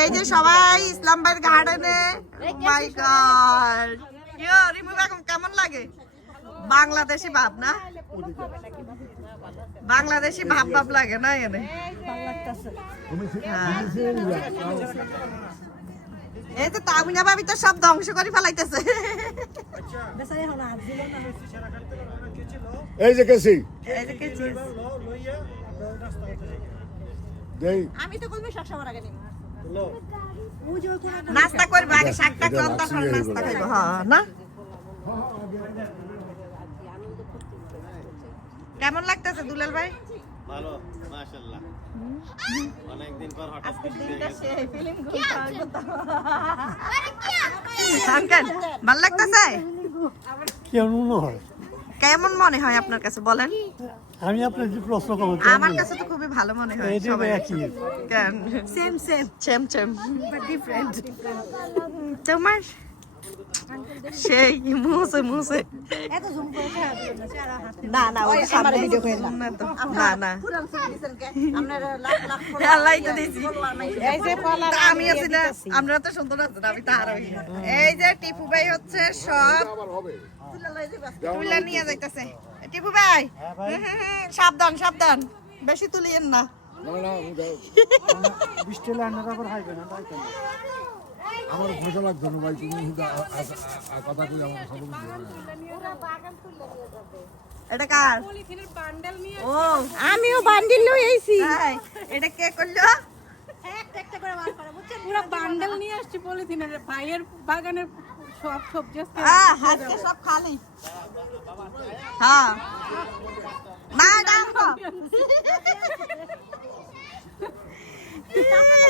এই যে সবাই গার্ডেনে মাই গড রিমু বেগম কেমন লাগে? বাংলাদেশি ভাব না? বাংলাদেশি ভাব ভাব লাগে না এনে? হ্যাঁ। এই তো তামিনা ভাবি তো সব ধ্বংস করে ফেলাইতেছে। এই যে কেসি। এই যে কি আমি তো কলমি শাক সবার আগে নিব নাস্তা করবে আগে শাকটা কম তখন নাস্তা হয়ে হ্যাঁ না? কেমন লাগতেছে দুলাল ভাই? ভালো মাশাআল্লাহ। অনেকদিন পর হঠাৎ ভালো লাগতেছে? কেমন হয়? কেমন মনে হয় আপনার কাছে বলেন? আমি আপনার যে প্রশ্ন করব আমার কাছে তো খুবই ভালো মনে হয় এটা সবাই একই। Same same same same but different তোমার সেই মুছে মুছে। না না ওই সামনে ভিডিও করে না। না। না আল্লাহ তো দিছি। এই যে ফলার আমি আছি না আমরা তো সুন্দর আছি আমি আরও এই যে টিপু ভাই হচ্ছে সব তুলে নিয়ে যাইতেছে। টিপু ভাই হুম, সাবধান সাবধান। বেশি তুলিয়েন না। না না। বৃষ্টি আবার হাইবে না তাই না। আমার ভোজা লাগতো না ভাই তুমি কথা কই আমার সব এটা কার? ও আমিও বান্ডিল লই আইছি। এটা কে করল? পুরো বান্ডেল নিয়ে আসছি পলিথিনের ভাইয়ের বাগানের সব সবজি সব খালি। হ্যাঁ।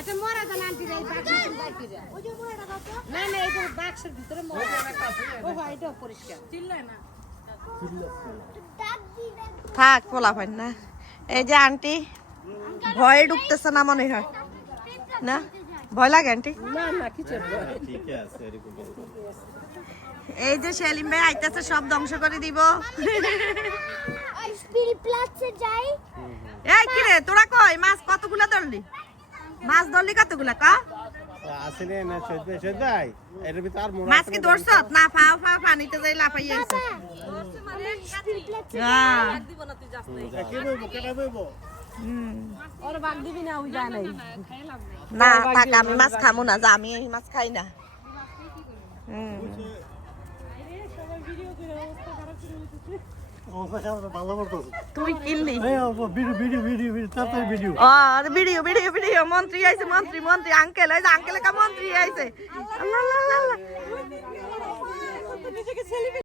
আচ্ছা মরা আনটি তো। না না এটা বাক্সের ভিতরে মরা। ও ভাই এটা পরিষ্কার। চিল্লায় না? থাক পোলা হয় না। এই যে আন্টি ভয় ঢুকতেছে না মনে হয়। না? ভয় লাগে আন্টি? না না কিছু ঠিক আছে এরকম এই যে সেলিম ভাই আইতেছে সব ধ্বংস করে দিব। যাই। এই কি রে তোরা কই? মাছ কতগুলা ধরলি? মাছ ধরলি কতগুলা ক আসলে না আর মাছ কি ধরছ না ফাও ফাও পানিতে যাই লাফাই আছে Spielplätze হ্যাঁ ওর বাগ দিবি না ওই যায় নাই না থাক আমি মাছ খামু না যা আমি মাছ খাই না হুম। অবস্থা খারাপ, ভালো মতো আছে। তুই কিনলি এই অল্প ভিডিও ভিডিও ভিডিও ভিডিও তাড়াতাড়ি ভিডিও আর ভিডিও ভিডিও ভিডিও মন্ত্রী আইছে মন্ত্রী মন্ত্রী আঙ্কেল যে আঙ্কেল কা মন্ত্রী আইছে আল্লাহ আল্লাহ আল্লাহ